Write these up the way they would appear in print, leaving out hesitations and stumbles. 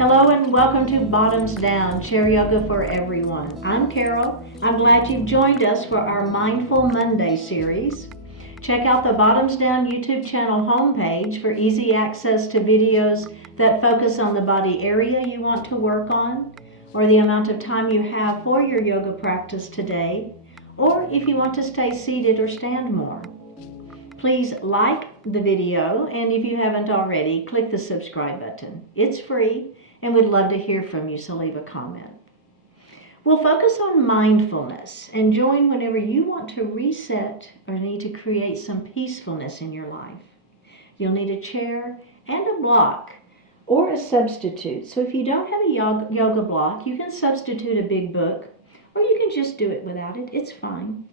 Hello and welcome to Bottoms Down, Chair Yoga for Everyone. I'm Carol. I'm glad you've joined us for our Mindful Monday series. Check out the Bottoms Down YouTube channel homepage for easy access to videos that focus on the body area you want to work on, or the amount of time you have for your yoga practice today, or if you want to stay seated or stand more. Please like the video, and if you haven't already, click the subscribe button. It's free, and we'd love to hear from you, so leave a comment. We'll focus on mindfulness and join whenever you want to reset or need to create some peacefulness in your life. You'll need a chair and a block or a substitute. So if you don't have a yoga block, you can substitute a big book, or you can just do it without it. It's fine.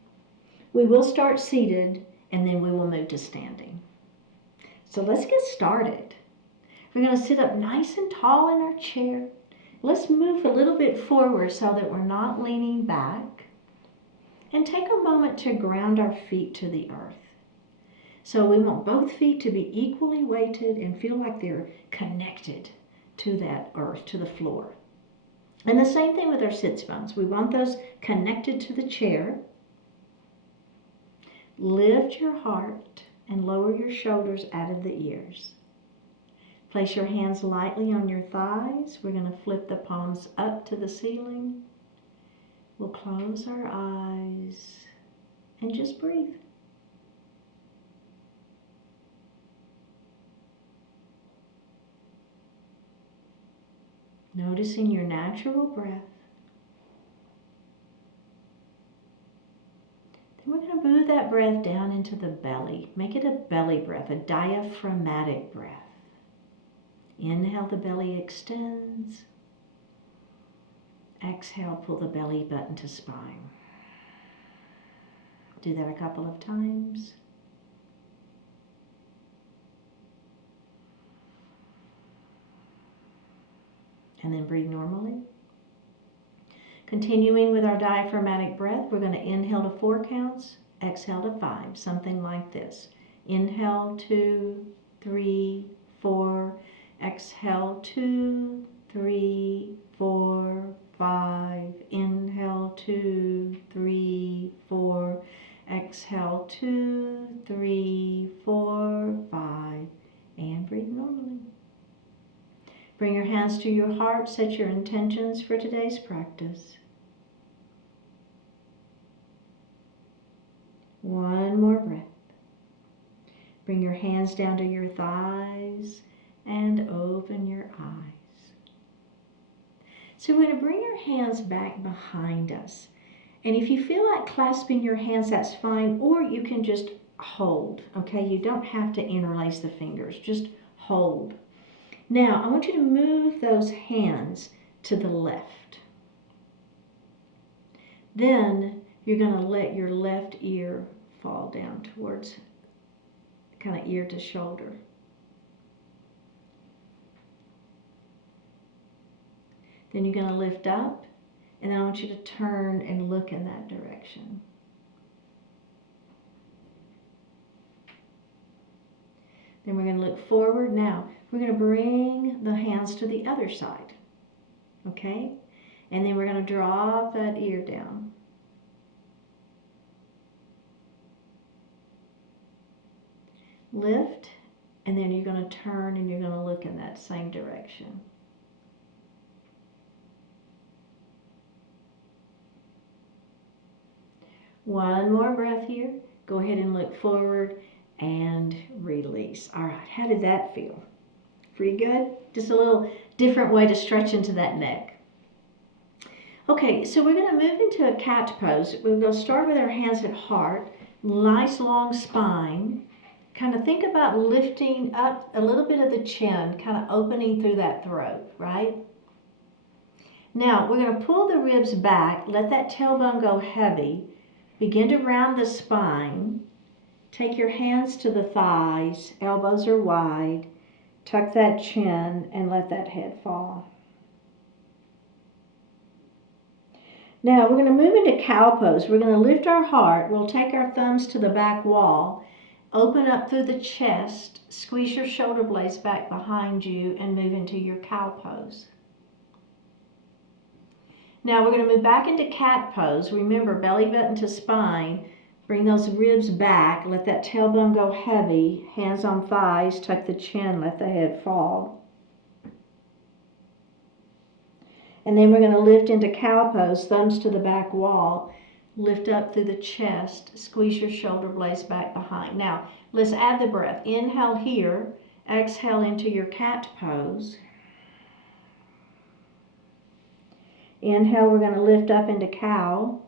We will start seated, and then we will move to standing. So let's get started. We're going to sit up nice and tall in our chair. Let's move a little bit forward so that we're not leaning back. And take a moment to ground our feet to the earth. So we want both feet to be equally weighted and feel like they're connected to that earth, to the floor. And the same thing with our sits bones. We want those connected to the chair. Lift your heart and lower your shoulders out of the ears. Place your hands lightly on your thighs. We're going to flip the palms up to the ceiling. We'll close our eyes and just breathe. Noticing your natural breath. We're going to move that breath down into the belly. Make it a belly breath, a diaphragmatic breath. Inhale, the belly extends. Exhale, pull the belly button to spine. Do that a couple of times. And then breathe normally. Continuing with our diaphragmatic breath, we're going to inhale to 4 counts, exhale to 5, something like this. Inhale 2, 3, 4, exhale 2, 3, 4, 5, inhale 2, 3, 4, exhale 2, 3, 4, 5, and breathe normally. Bring your hands to your heart, set your intentions for today's practice. One more breath. Bring your hands down to your thighs and open your eyes. So we're going to bring your hands back behind us. And if you feel like clasping your hands, that's fine, or you can just hold, okay? You don't have to interlace the fingers, just hold. Now, I want you to move those hands to the left. Then you're going to let your left ear fall down towards kind of ear to shoulder. Then you're going to lift up, and then I want you to turn and look in that direction. Then we're going to look forward. Now, we're going to bring the hands to the other side, okay? And then we're going to drop that ear down. Lift, and then you're going to turn and you're going to look in that same direction. One more breath here. Go ahead and look forward and release. All right, how did that feel? Pretty good? Just a little different way to stretch into that neck. Okay, so we're going to move into a cat pose. We're going to start with our hands at heart, nice long spine. Kind of think about lifting up a little bit of the chin, kind of opening through that throat, right? Now, we're going to pull the ribs back, let that tailbone go heavy. Begin to round the spine. Take your hands to the thighs, elbows are wide. Tuck that chin and let that head fall. Now we're going to move into cow pose. We're going to lift our heart. We'll take our thumbs to the back wall. Open up through the chest. Squeeze your shoulder blades back behind you and move into your cow pose. Now we're going to move back into cat pose. Remember, belly button to spine. Bring those ribs back. Let that tailbone go heavy. Hands on thighs. Tuck the chin. Let the head fall. And then we're going to lift into cow pose. Thumbs to the back wall. Lift up through the chest. Squeeze your shoulder blades back behind. Now, let's add the breath. Inhale here. Exhale into your cat pose. Inhale, we're going to lift up into cow.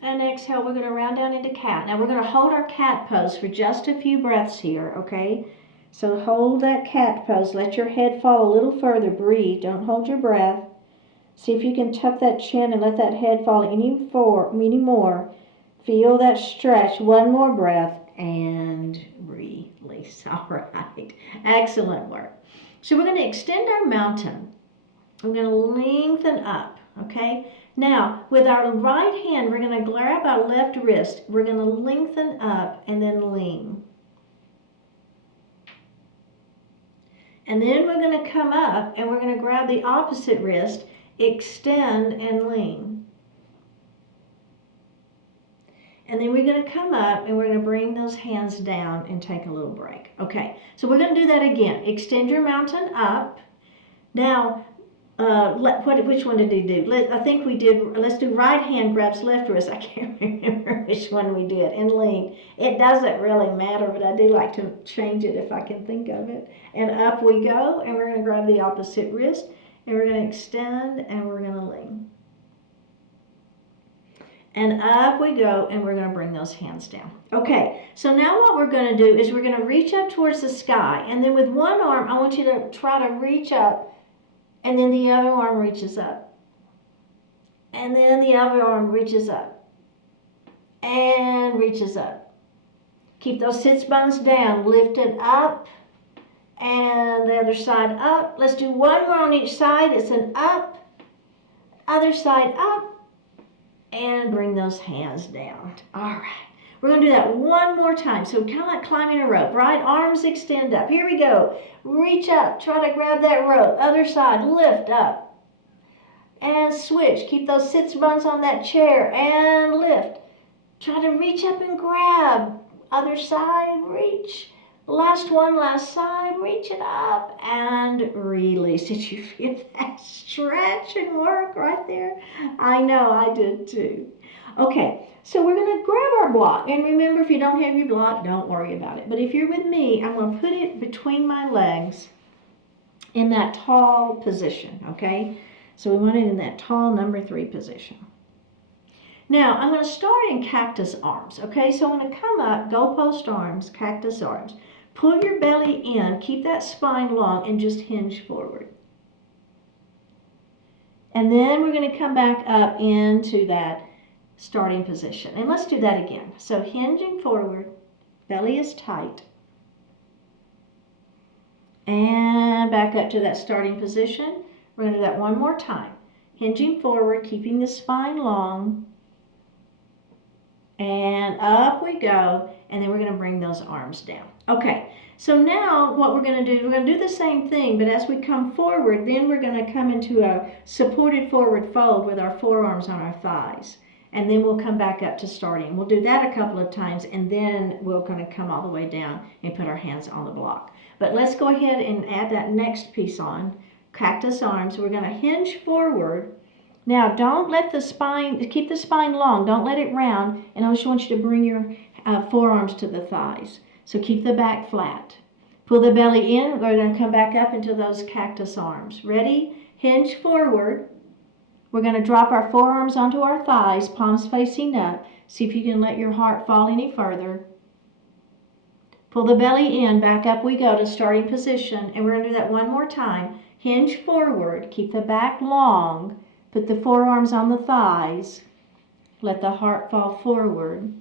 And exhale, we're going to round down into cat. Now we're going to hold our cat pose for just a few breaths here, okay? So hold that cat pose. Let your head fall a little further. Breathe. Don't hold your breath. See if you can tuck that chin and let that head fall any more. Feel that stretch. One more breath and release. All right. Excellent work. So we're going to extend our mountain. I'm going to lengthen up, okay? Now, with our right hand, we're going to grab our left wrist. We're going to lengthen up and then lean. And then we're going to come up and we're going to grab the opposite wrist, extend and lean. And then we're going to come up and we're going to bring those hands down and take a little break. Okay, so we're going to do that again. Extend your mountain up. Now, which one did he do? I think we did, let's do right hand grabs left wrist. I can't remember which one we did. And lean. It doesn't really matter, but I do like to change it if I can think of it. And up we go, and we're going to grab the opposite wrist, and we're going to extend, and we're going to lean. And up we go, and we're going to bring those hands down. Okay, so now what we're going to do is we're going to reach up towards the sky, and then with one arm, I want you to try to reach up, and then the other arm reaches up. And then the other arm reaches up. And reaches up. Keep those sits bones down. Lift it up. And the other side up. Let's do one more on each side. It's an up. Other side up. And bring those hands down. All right. We're going to do that one more time. So kind of like climbing a rope. Right arms extend up. Here we go. Reach up. Try to grab that rope. Other side. Lift up. And switch. Keep those sits bones on that chair. And lift. Try to reach up and grab. Other side. Reach. Last one. Last side. Reach it up. And release. Did you feel that stretch and work right there? I know. I did too. Okay. So we're going to grab our block, and remember, if you don't have your block, don't worry about it. But if you're with me, I'm going to put it between my legs in that tall position, okay? So we want it in that tall number 3 position. Now, I'm going to start in cactus arms, okay? So I'm going to come up, goalpost arms, cactus arms. Pull your belly in, keep that spine long, and just hinge forward. And then we're going to come back up into that starting position. And let's do that again. So hinging forward, belly is tight. And back up to that starting position. We're going to do that one more time. Hinging forward, keeping the spine long. And up we go. And then we're going to bring those arms down. Okay, so now what we're going to do, we're going to do the same thing, but as we come forward, then we're going to come into a supported forward fold with our forearms on our thighs. And then we'll come back up to starting. We'll do that a couple of times, and then we're going to come all the way down and put our hands on the block. But let's go ahead and add that next piece on. Cactus arms. We're going to hinge forward. Now, don't let the spine, keep the spine long. Don't let it round. And I just want you to bring your forearms to the thighs. So keep the back flat. Pull the belly in. We're going to come back up into those cactus arms. Ready? Hinge forward. We're going to drop our forearms onto our thighs, palms facing up. See if you can let your heart fall any further. Pull the belly in, back up we go to starting position. And we're going to do that one more time. Hinge forward, keep the back long. Put the forearms on the thighs. Let the heart fall forward.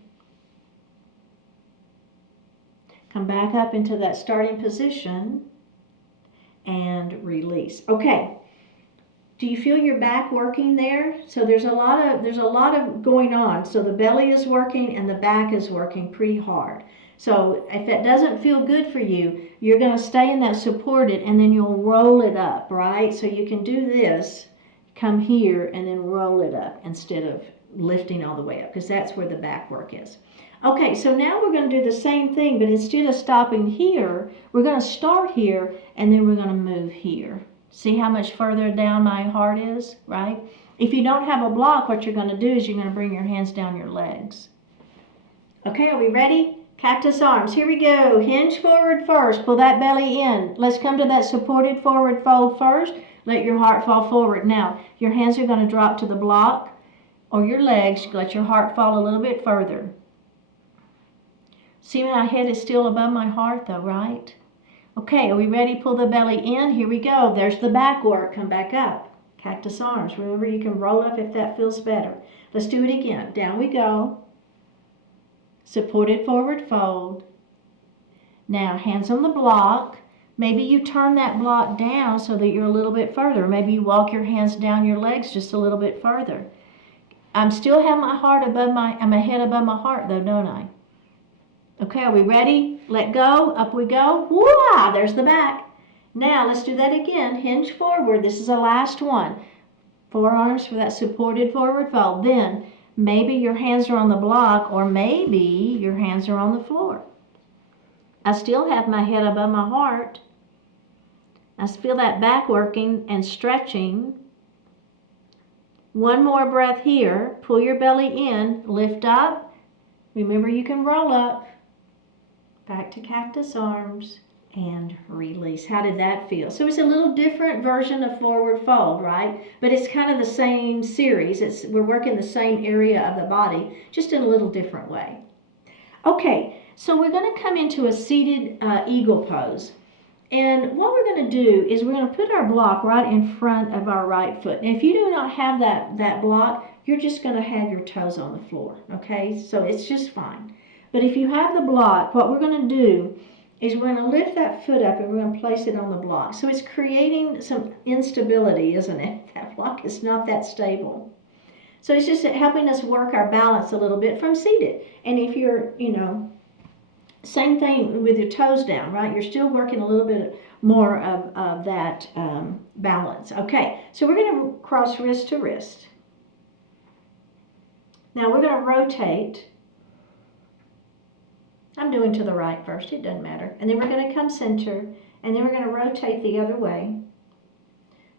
Come back up into that starting position. And release. Okay. Do you feel your back working there? So there's a lot of going on. So the belly is working and the back is working pretty hard. So if it doesn't feel good for you, you're going to stay in that supported and then you'll roll it up, right? So you can do this, come here and then roll it up instead of lifting all the way up, because that's where the back work is. Okay, so now we're going to do the same thing, but instead of stopping here, we're going to start here and then we're going to move here. See how much further down my heart is, right? If you don't have a block, what you're going to do is you're going to bring your hands down your legs. Okay, are we ready? Cactus arms. Here we go. Hinge forward first. Pull that belly in. Let's come to that supported forward fold first. Let your heart fall forward. Now, your hands are going to drop to the block or your legs. Let your heart fall a little bit further. See, my head is still above my heart though, right? Okay, are we ready? Pull the belly in. Here we go. There's the back work. Come back up. Cactus arms. Remember, you can roll up if that feels better. Let's do it again. Down we go. Supported forward fold. Now, hands on the block. Maybe you turn that block down so that you're a little bit further. Maybe you walk your hands down your legs just a little bit further. I'm still have my heart above my head above my heart though, don't I? Okay, are we ready? Let go. Up we go. Whoa, there's the back. Now, let's do that again. Hinge forward. This is the last one. Forearms for that supported forward fold. Then, maybe your hands are on the block or maybe your hands are on the floor. I still have my head above my heart. I feel that back working and stretching. One more breath here. Pull your belly in. Lift up. Remember, you can roll up. Back to cactus arms and release. How did that feel? So it's a little different version of forward fold, right? But it's kind of the same series. We're working the same area of the body, just in a little different way. Okay, so we're going to come into a seated eagle pose. And what we're going to do is we're going to put our block right in front of our right foot. And if you do not have that block, you're just going to have your toes on the floor, okay? So it's just fine. But if you have the block, what we're going to do is we're going to lift that foot up and we're going to place it on the block. So it's creating some instability, isn't it? That block is not that stable. So it's just helping us work our balance a little bit from seated. And if you're, same thing with your toes down, right? You're still working a little bit more of that balance. Okay, so we're going to cross wrist to wrist. Now we're going to rotate. I'm doing to the right first, it doesn't matter. And then we're going to come center, and then we're going to rotate the other way.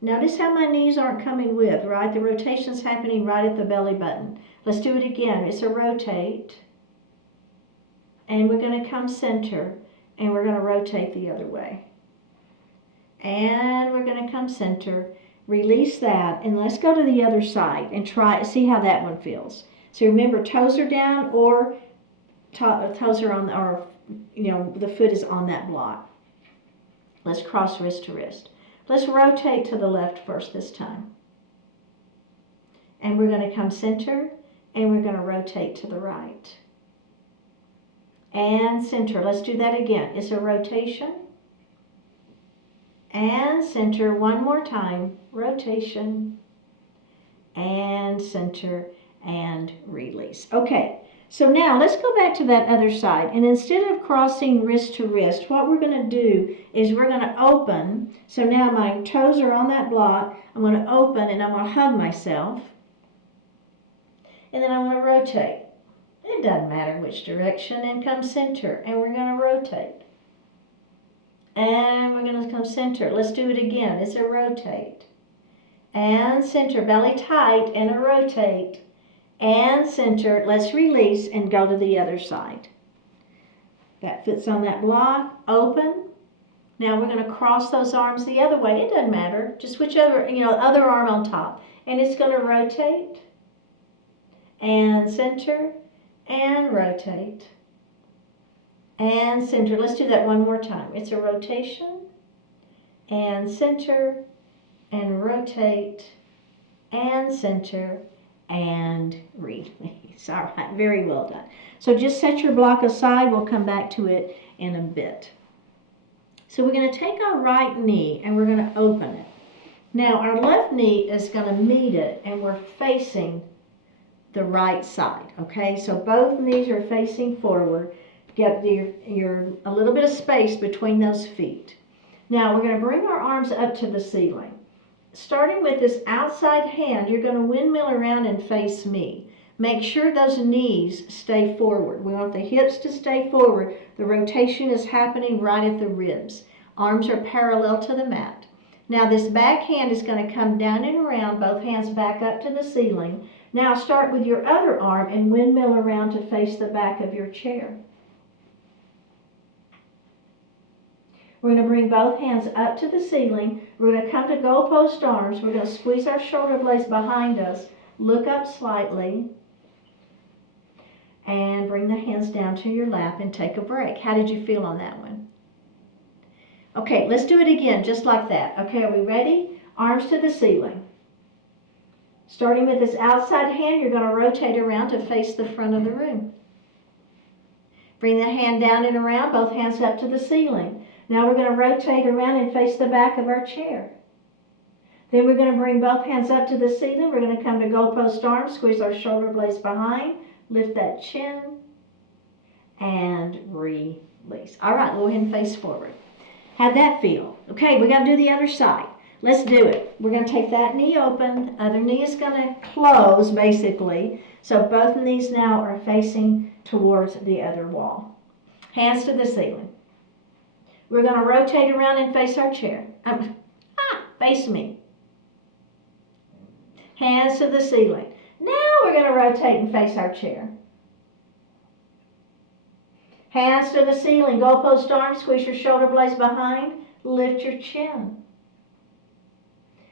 Notice how my knees aren't coming with, right? The rotation's happening right at the belly button. Let's do it again. It's a rotate. And we're going to come center, and we're going to rotate the other way. And we're going to come center, release that, and let's go to the other side and see how that one feels. So remember, toes are down or toes are on, the foot is on that block. Let's cross wrist to wrist. Let's rotate to the left first this time. And we're going to come center, and we're going to rotate to the right. And center. Let's do that again. It's a rotation. And center one more time. Rotation. And center and release. Okay. So now let's go back to that other side, and instead of crossing wrist to wrist, what we're going to do is we're going to open. So now my toes are on that block. I'm going to open and I'm going to hug myself, and then I'm going to rotate. It doesn't matter which direction, and come center, and we're going to rotate. And we're going to come center. Let's do it again. It's a rotate. And center, belly tight, and a rotate. And center, let's release and go to the other side. That fits on that block, open. Now we're going to cross those arms the other way. It doesn't matter, just whichever, other arm on top. And it's going to rotate, and center, and rotate, and center. Let's do that one more time. It's a rotation, and center, and rotate, and center, and release. All right, very well done. So just set your block aside. We'll come back to it in a bit. So we're going to take our right knee and we're going to open it. Now our left knee is going to meet it, and we're facing the right side. Okay, so both knees are facing forward. Get a little bit of space between those feet. Now we're going to bring our arms up to the ceiling. Starting with this outside hand, you're going to windmill around and face me. Make sure those knees stay forward. We want the hips to stay forward. The rotation is happening right at the ribs. Arms are parallel to the mat. Now this back hand is going to come down and around, both hands back up to the ceiling. Now start with your other arm and windmill around to face the back of your chair. We're going to bring both hands up to the ceiling. We're going to come to goalpost arms. We're going to squeeze our shoulder blades behind us, look up slightly, and bring the hands down to your lap and take a break. How did you feel on that one? Okay, let's do it again, just like that. Okay, are we ready? Arms to the ceiling. Starting with this outside hand, you're going to rotate around to face the front of the room. Bring the hand down and around, both hands up to the ceiling. Now we're going to rotate around and face the back of our chair. Then we're going to bring both hands up to the ceiling. We're going to come to goalpost arms, squeeze our shoulder blades behind, lift that chin, and release. All right, go ahead and face forward. How'd that feel? Okay, we got to do the other side. Let's do it. We're going to take that knee open. The other knee is going to close, basically. So both knees now are facing towards the other wall. Hands to the ceiling. We're going to rotate around and face our chair. Face me. Hands to the ceiling. Now we're going to rotate and face our chair. Hands to the ceiling. Goalpost arms. Squeeze your shoulder blades behind. Lift your chin.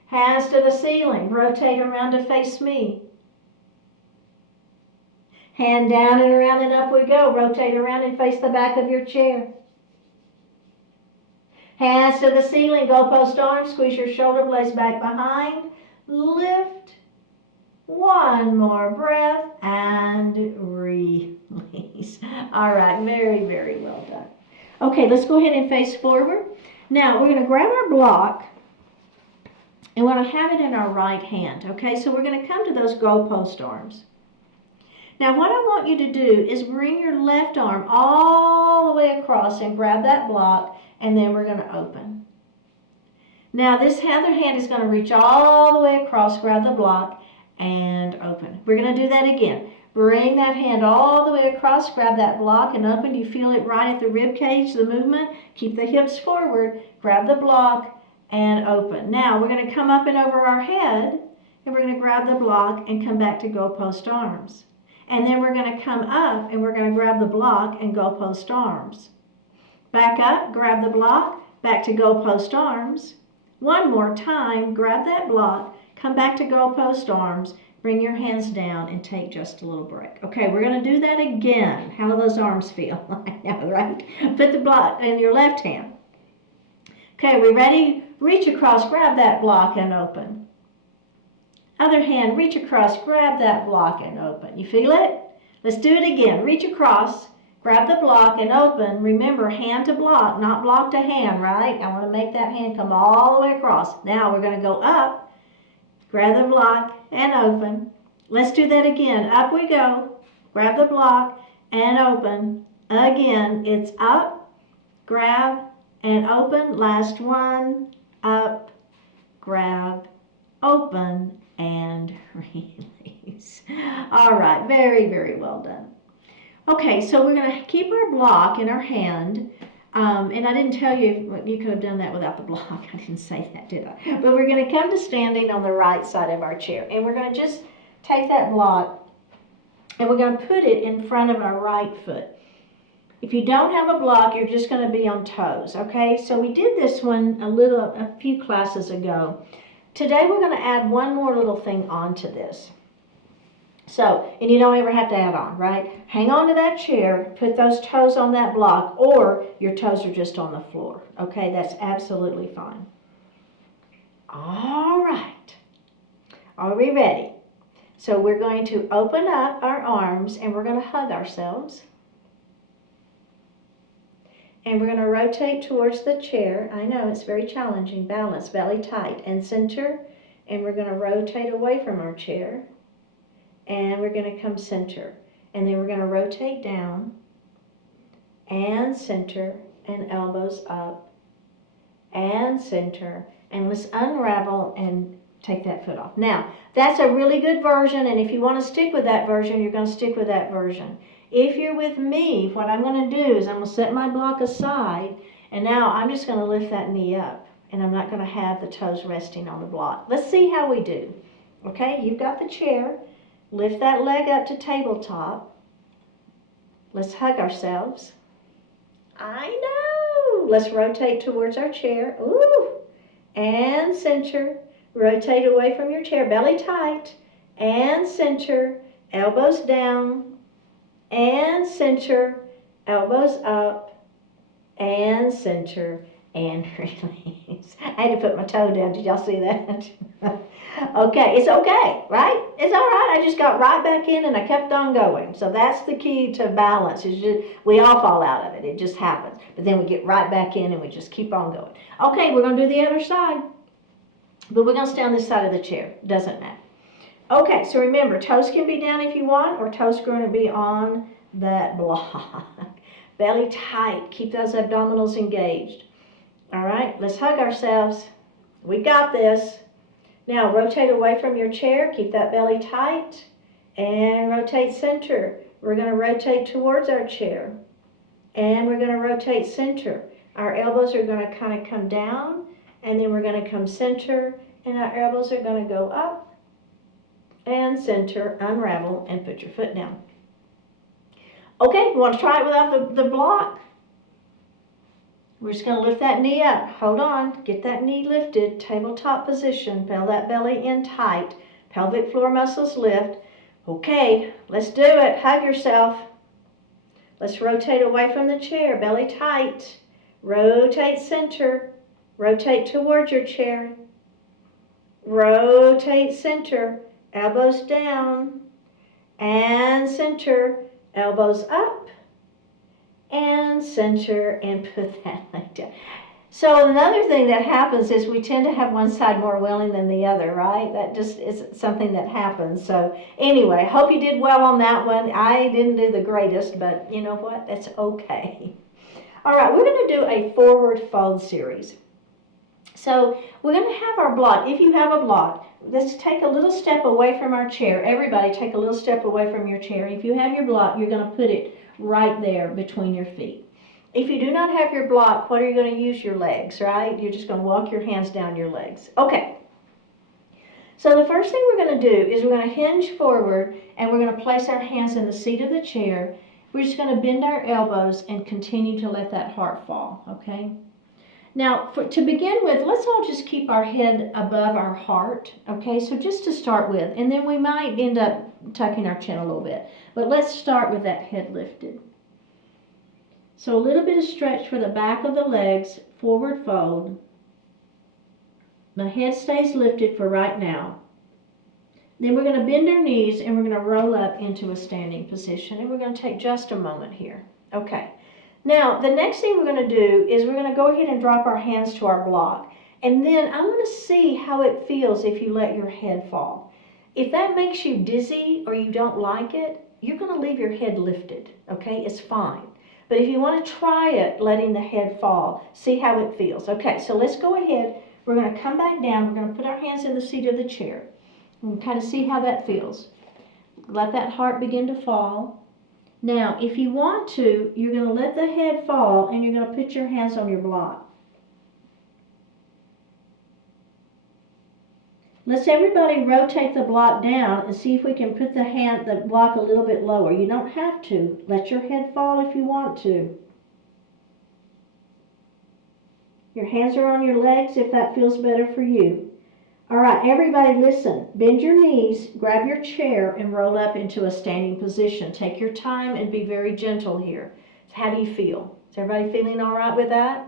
Hands to the ceiling. Rotate around to face me. Hand down and around and up we go. Rotate around and face the back of your chair. Hands to the ceiling, goalpost arms, squeeze your shoulder blades back behind, lift, one more breath, and release. All right, very, very well done. Okay, let's go ahead and face forward. Now, we're going to grab our block, and we're going to have it in our right hand, okay? So we're going to come to those goalpost arms. Now, what I want you to do is bring your left arm all the way across and grab that block, and then we're going to open. Now this other hand is going to reach all the way across, grab the block, and open. We're going to do that again. Bring that hand all the way across, grab that block, and open. Do you feel it right at the rib cage, the movement? Keep the hips forward, grab the block, and open. Now we're going to come up and over our head, and we're going to grab the block and come back to goalpost arms. And then we're going to come up, and we're going to grab the block and goalpost arms. Back up, grab the block, back to goalpost arms. One more time, grab that block, come back to goalpost arms, bring your hands down, and take just a little break. Okay, we're going to do that again. How do those arms feel? I know, right? Put the block in your left hand. Okay, we ready? Reach across, grab that block, and open. Other hand, reach across, grab that block, and open. You feel it? Let's do it again. Reach across. Grab the block and open. Remember, hand to block, not block to hand, right? I want to make that hand come all the way across. Now we're going to go up, grab the block, and open. Let's do that again. Up we go. Grab the block and open. Again, it's up, grab, and open. Last one. Up, grab, open, and release. All right, very, very well done. Okay, so we're going to keep our block in our hand, and I didn't tell you, you could have done that without the block. I didn't say that, did I? But we're going to come to standing on the right side of our chair, and we're going to just take that block, and we're going to put it in front of our right foot. If you don't have a block, you're just going to be on toes, okay? So we did this one a few classes ago. Today we're going to add one more little thing onto this. So, and you don't ever have to add on, right? Hang on to that chair, put those toes on that block, or your toes are just on the floor. Okay, that's absolutely fine. All right. Are we ready? So we're going to open up our arms and we're going to hug ourselves. And we're going to rotate towards the chair. I know it's very challenging. Balance, belly tight, and center. And we're going to rotate away from our chair. And we're going to come center. And then we're going to rotate down. and center, and elbows up, and center. And let's unravel and take that foot off. Now, that's a really good version, and if you want to stick with that version, you're going to stick with that version. If you're with me, what I'm going to do is I'm going to set my block aside, and now I'm just going to lift that knee up, and I'm not going to have the toes resting on the block. Let's see how we do. Okay, you've got the chair. Lift that leg up to tabletop. Let's hug ourselves. I know. Let's rotate towards our chair. Ooh. And center. Rotate away from your chair, belly tight. And center. Elbows down. And center. Elbows up. And center. And release. I had to put my toe down. Did y'all see that? Okay, it's okay, right? It's all right. I just got right back in and I kept on going. So that's the key to balance. Is just, we all fall out of it. It just happens. But then we get right back in and we just keep on going. Okay, we're going to do the other side. But we're going to stay on this side of the chair. Doesn't matter. Okay, so remember, toes can be down if you want, or toes are going to be on that block. Belly tight. Keep those abdominals engaged. All right, let's hug ourselves. We got this. Now rotate away from your chair, keep that belly tight, and rotate center. We're going to rotate towards our chair, and we're going to rotate center. Our elbows are going to kind of come down, and then we're going to come center, and our elbows are going to go up, and center, unravel, and put your foot down. Okay, you want to try it without the block? We're just going to lift that knee up. Hold on. Get that knee lifted. Tabletop position. Pull that belly in tight. Pelvic floor muscles lift. Okay, let's do it. Hug yourself. Let's rotate away from the chair. Belly tight. Rotate center. Rotate towards your chair. Rotate center. Elbows down. And center. Elbows up. And center, and put that leg down. So another thing that happens is we tend to have one side more willing than the other, right? That just is something that happens. So anyway, hope you did well on that one. I didn't do the greatest, but you know what? That's okay. All right, we're going to do a forward fold series. So we're going to have our block. If you have a block, let's take a little step away from our chair. Everybody take a little step away from your chair. If you have your block, you're going to put it right there between your feet. If you do not have your block, what are you going to use? Your legs, right? You're just going to walk your hands down your legs. Okay. So the first thing we're going to do is we're going to hinge forward and we're going to place our hands in the seat of the chair. We're just going to bend our elbows and continue to let that heart fall, okay? Now, to begin with, let's all just keep our head above our heart, okay? So just to start with, and then we might end up tucking our chin a little bit. But let's start with that head lifted. So a little bit of stretch for the back of the legs, forward fold. The head stays lifted for right now. Then we're going to bend our knees and we're going to roll up into a standing position. And we're going to take just a moment here. Okay. Now, the next thing we're going to do is we're going to go ahead and drop our hands to our block. And then I'm going to see how it feels if you let your head fall. If that makes you dizzy or you don't like it, you're going to leave your head lifted, okay? It's fine. But if you want to try it, letting the head fall, see how it feels. Okay, so let's go ahead. We're going to come back down. We're going to put our hands in the seat of the chair and kind of see how that feels. Let that heart begin to fall. Now, if you want to, you're going to let the head fall and you're going to put your hands on your block. Let's everybody rotate the block down and see if we can put the block a little bit lower. You don't have to. Let your head fall if you want to. Your hands are on your legs if that feels better for you. All right, everybody listen. Bend your knees, grab your chair, and roll up into a standing position. Take your time and be very gentle here. How do you feel? Is everybody feeling all right with that?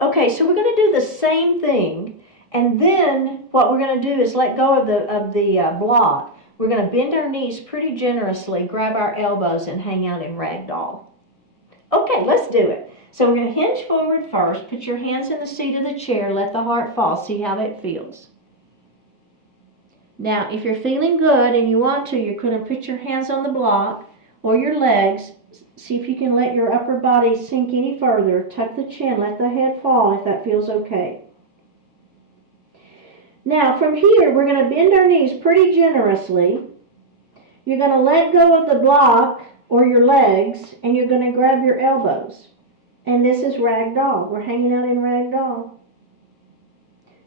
Okay, so we're going to do the same thing. And then what we're going to do is let go of the block. We're going to bend our knees pretty generously, grab our elbows, and hang out in ragdoll. Okay, let's do it. So we're going to hinge forward first. Put your hands in the seat of the chair. Let the heart fall. See how it feels. Now, if you're feeling good and you want to, you're going to put your hands on the block or your legs See if you can let your upper body sink any further. Tuck the chin, let the head fall if that feels okay. Now from here, we're going to bend our knees pretty generously. You're going to let go of the block or your legs, and you're going to grab your elbows. And this is ragdoll. We're hanging out in ragdoll.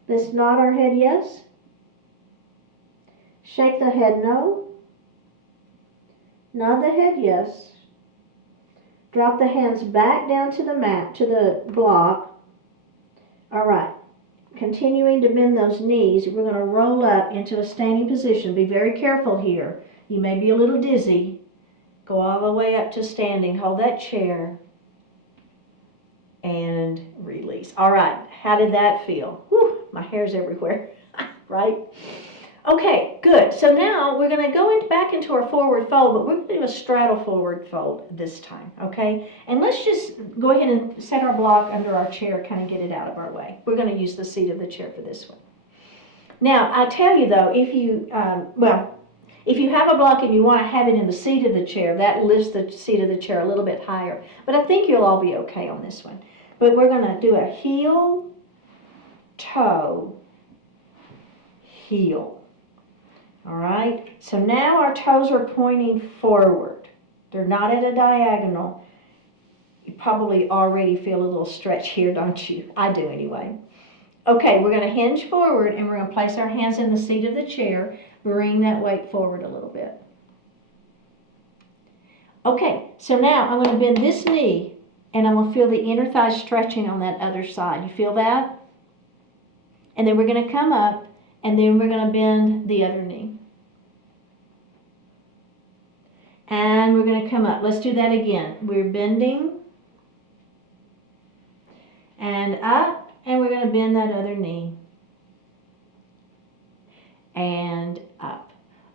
Let's nod our head yes. Shake the head no. Nod the head yes. Drop the hands back down to the mat, to the block. All right. Continuing to bend those knees, we're going to roll up into a standing position. Be very careful here. You may be a little dizzy. Go all the way up to standing. Hold that chair. And release. All right. How did that feel? Whew, my hair's everywhere. Right? Okay, good. So now we're going to go back into our forward fold, but we're going to do a straddle forward fold this time, okay? And let's just go ahead and set our block under our chair, kind of get it out of our way. We're going to use the seat of the chair for this one. Now, I tell you though, if you, if you have a block and you want to have it in the seat of the chair, that lifts the seat of the chair a little bit higher. But I think you'll all be okay on this one. But we're going to do a heel, toe, heel. All right, so now our toes are pointing forward. They're not at a diagonal. You probably already feel a little stretch here, don't you? I do anyway. Okay, we're going to hinge forward and we're going to place our hands in the seat of the chair. Bring that weight forward a little bit. Okay, so now I'm going to bend this knee and I'm going to feel the inner thigh stretching on that other side. You feel that? And then we're going to come up and then we're going to bend the other knee. And we're going to come up. Let's do that again. We're bending and up, and we're going to bend that other knee and up.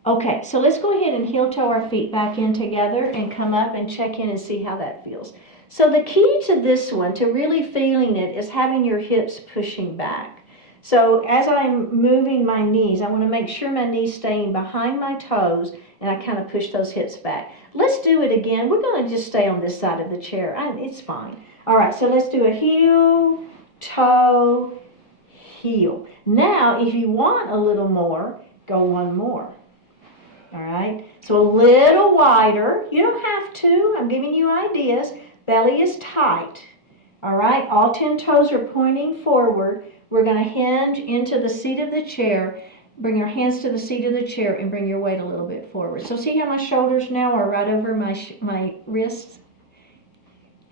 Okay, so let's go ahead and heel toe our feet back in together and come up and check in and see how that feels. So the key to this one, to really feeling it, is having your hips pushing back. So as I'm moving my knees, I want to make sure my knees staying behind my toes and I kind of push those hips back. Let's do it again. We're going to just stay on this side of the chair. It's fine. All right, so let's do a heel, toe, heel. Now, if you want a little more, go one more. All right, so a little wider. You don't have to. I'm giving you ideas. Belly is tight. All right, all 10 toes are pointing forward. We're going to hinge into the seat of the chair. Bring your hands to the seat of the chair and bring your weight a little bit forward. So see how my shoulders now are right over my wrists?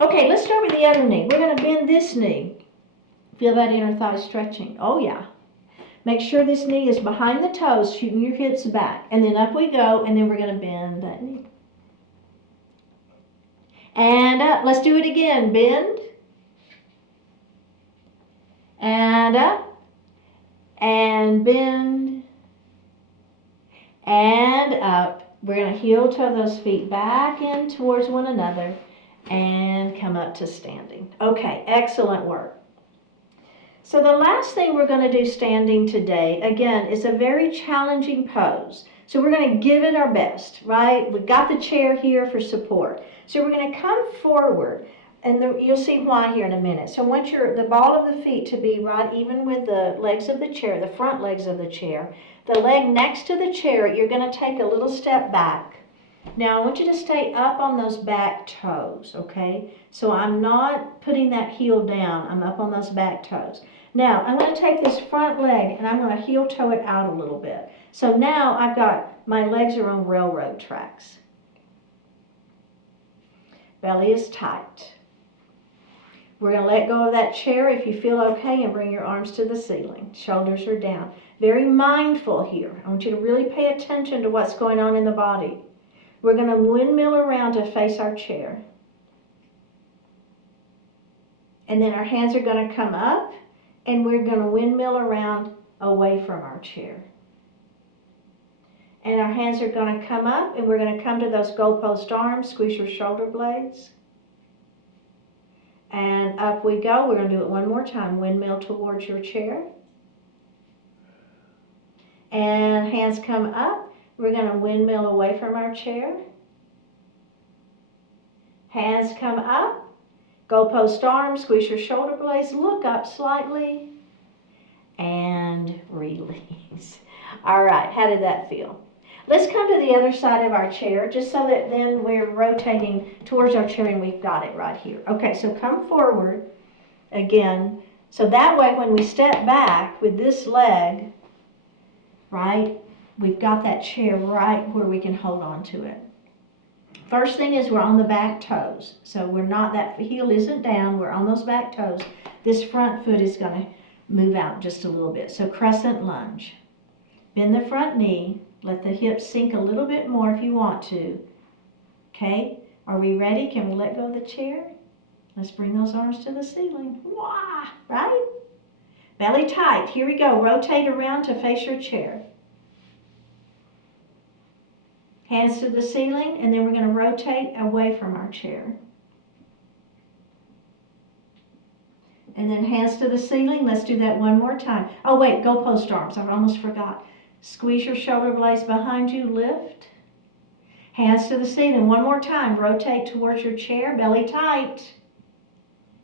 Okay, let's start with the other knee. We're going to bend this knee. Feel that inner thigh stretching. Oh, yeah. Make sure this knee is behind the toes, shooting your hips back. And then up we go, and then we're going to bend that knee. And up. Let's do it again. Bend. And up. And bend. And up. We're going to heel toe those feet back in towards one another and come up to standing. Okay, excellent work. So the last thing we're going to do standing today, again, is a very challenging pose. So we're going to give it our best, right? We've got the chair here for support. So we're going to come forward, and you'll see why here in a minute. So I want the ball of the feet to be right even with the legs of the chair, the front legs of the chair. The leg next to the chair, you're going to take a little step back. Now I want you to stay up on those back toes, okay? So I'm not putting that heel down. I'm up on those back toes. Now I'm going to take this front leg and I'm going to heel toe it out a little bit. So now I've got, my legs are on railroad tracks. Belly is tight. We're going to let go of that chair if you feel okay and bring your arms to the ceiling. Shoulders are down. Very mindful here. I want you to really pay attention to what's going on in the body. We're going to windmill around to face our chair. And then our hands are going to come up and we're going to windmill around away from our chair. And our hands are going to come up and we're going to come to those goalpost arms, squeeze your shoulder blades. And up we go. We're going to do it one more time. Windmill towards your chair. And hands come up. We're going to windmill away from our chair. Hands come up. Goalpost arms, squeeze your shoulder blades, look up slightly, and release. All right, how did that feel? Let's come to the other side of our chair, just so that then we're rotating towards our chair and we've got it right here. Okay, so come forward again. So that way when we step back with this leg, right, we've got that chair right where we can hold on to it. First thing is we're on the back toes. So we're not, that heel isn't down, we're on those back toes. This front foot is going to move out just a little bit. So crescent lunge. Bend the front knee. Let the hips sink a little bit more if you want to. Okay, are we ready? Can we let go of the chair? Let's bring those arms to the ceiling. Wah, right? Belly tight. Here we go. Rotate around to face your chair. Hands to the ceiling, and then we're going to rotate away from our chair. And then hands to the ceiling. Let's do that one more time. Oh wait, goalpost arms. I almost forgot. Squeeze your shoulder blades behind you, lift. Hands to the ceiling. One more time. Rotate towards your chair, belly tight.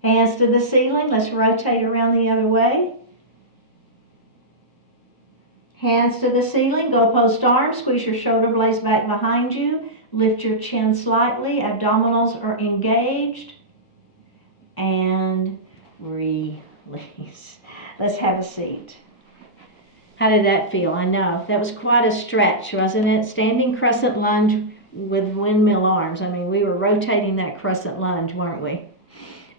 Hands to the ceiling. Let's rotate around the other way. Hands to the ceiling, goalpost arms, squeeze your shoulder blades back behind you, lift your chin slightly, abdominals are engaged, and release. Let's have a seat. How did that feel? I know, that was quite a stretch, wasn't it? Standing crescent lunge with windmill arms. I mean, we were rotating that crescent lunge, weren't we?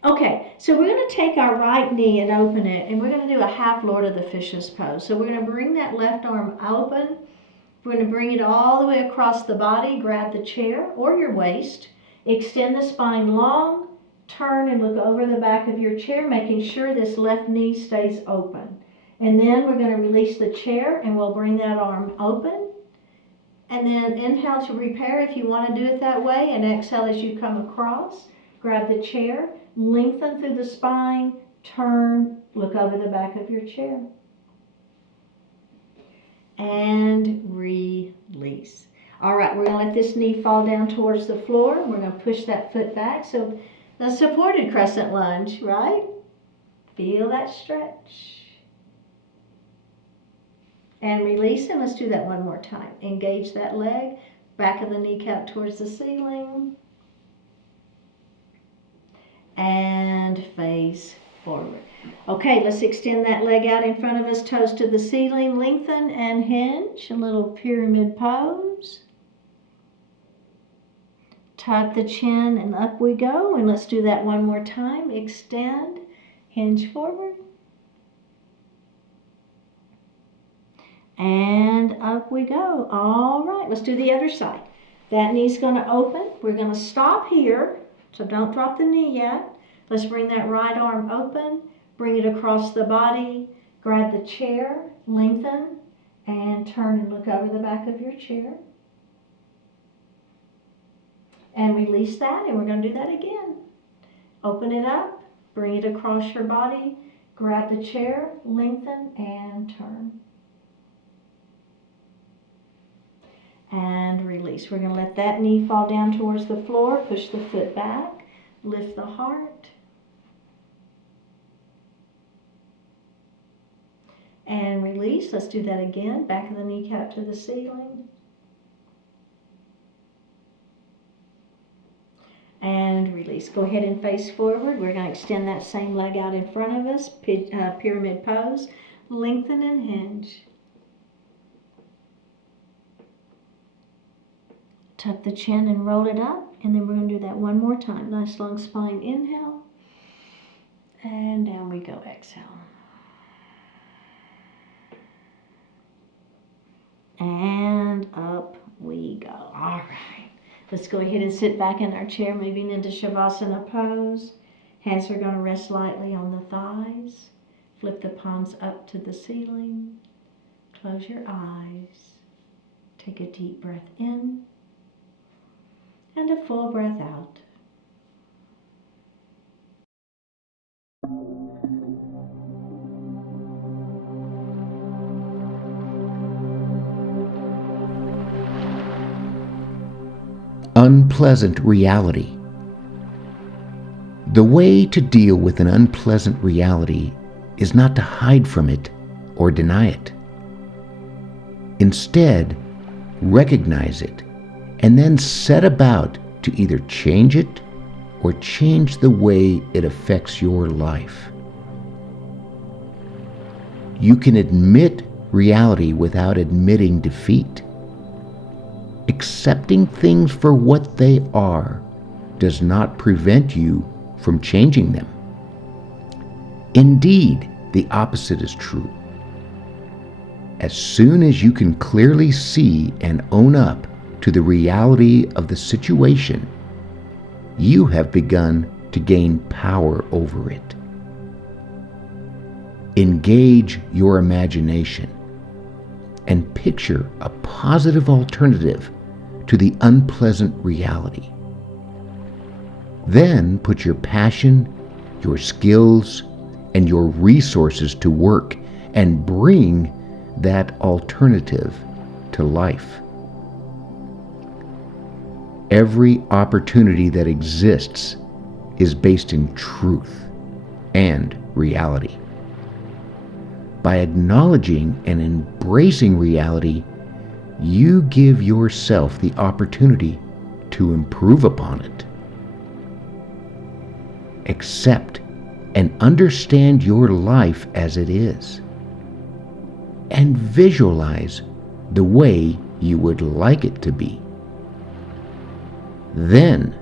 Okay, so we're going to take our right knee and open it, and we're going to do a half Lord of the Fishes pose. So we're going to bring that left arm open. We're going to bring it all the way across the body, grab the chair or your waist, extend the spine long, turn and look over the back of your chair, making sure this left knee stays open. And then we're going to release the chair, and we'll bring that arm open. And then inhale to repair if you want to do it that way, and exhale as you come across. Grab the chair. Lengthen through the spine, turn, look over the back of your chair. And release. All right, we're going to let this knee fall down towards the floor. We're going to push that foot back. So the supported crescent lunge, right? Feel that stretch. And release, and let's do that one more time. Engage that leg, back of the kneecap towards the ceiling. And face forward. Okay, let's extend that leg out in front of us, toes to the ceiling, lengthen and hinge, a little pyramid pose. Tuck the chin and up we go, and let's do that one more time. Extend, hinge forward, and up we go. All right, let's do the other side. That knee's going to open. We're going to stop here. So don't drop the knee yet. Let's bring that right arm open, bring it across the body, grab the chair, lengthen, and turn and look over the back of your chair. And release that, and we're going to do that again. Open it up, bring it across your body, grab the chair, lengthen, and turn. And release. We're going to let that knee fall down towards the floor, push the foot back, lift the heart, and release. Let's do that again, back of the kneecap to the ceiling. And release. Go ahead and face forward. We're going to extend that same leg out in front of us, pyramid pose, lengthen and hinge. Tuck the chin and roll it up, and then we're going to do that one more time. Nice long spine, inhale, and down we go, exhale. And up we go. All right, let's go ahead and sit back in our chair, moving into Shavasana pose. Hands are going to rest lightly on the thighs. Flip the palms up to the ceiling. Close your eyes. Take a deep breath in. And a full breath out. Unpleasant reality. The way to deal with an unpleasant reality is not to hide from it or deny it. Instead, recognize it and then set about to either change it or change the way it affects your life. You can admit reality without admitting defeat. Accepting things for what they are does not prevent you from changing them. Indeed, the opposite is true. As soon as you can clearly see and own up to the reality of the situation, you have begun to gain power over it. Engage your imagination and picture a positive alternative to the unpleasant reality. Then put your passion, your skills, and your resources to work and bring that alternative to life. Every opportunity that exists is based in truth and reality. By acknowledging and embracing reality, you give yourself the opportunity to improve upon it. Accept and understand your life as it is, and visualize the way you would like it to be. Then,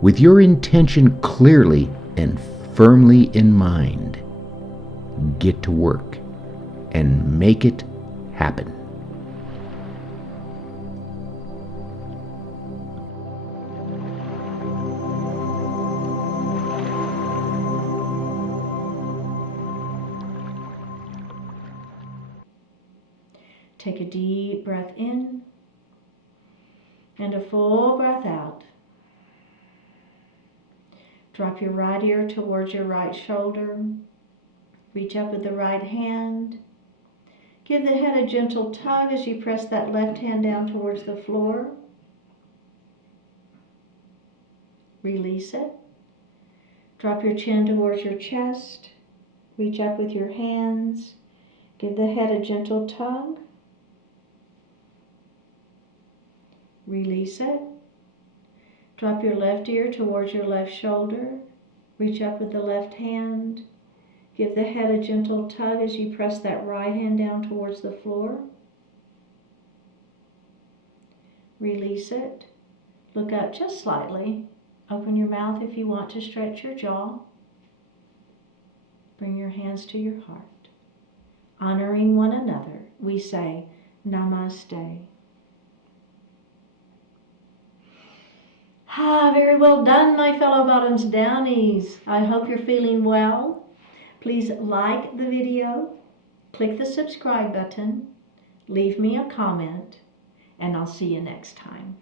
with your intention clearly and firmly in mind, get to work and make it happen. Take a deep breath in and a full breath out. Drop your right ear towards your right shoulder. Reach up with the right hand. Give the head a gentle tug as you press that left hand down towards the floor. Release it. Drop your chin towards your chest. Reach up with your hands. Give the head a gentle tug. Release it. Drop your left ear towards your left shoulder. Reach up with the left hand. Give the head a gentle tug as you press that right hand down towards the floor. Release it. Look up just slightly. Open your mouth if you want to stretch your jaw. Bring your hands to your heart. Honoring one another, we say Namaste. Very well done, my fellow bottoms downies. I hope you're feeling well. Please like the video, click the subscribe button, leave me a comment, and I'll see you next time.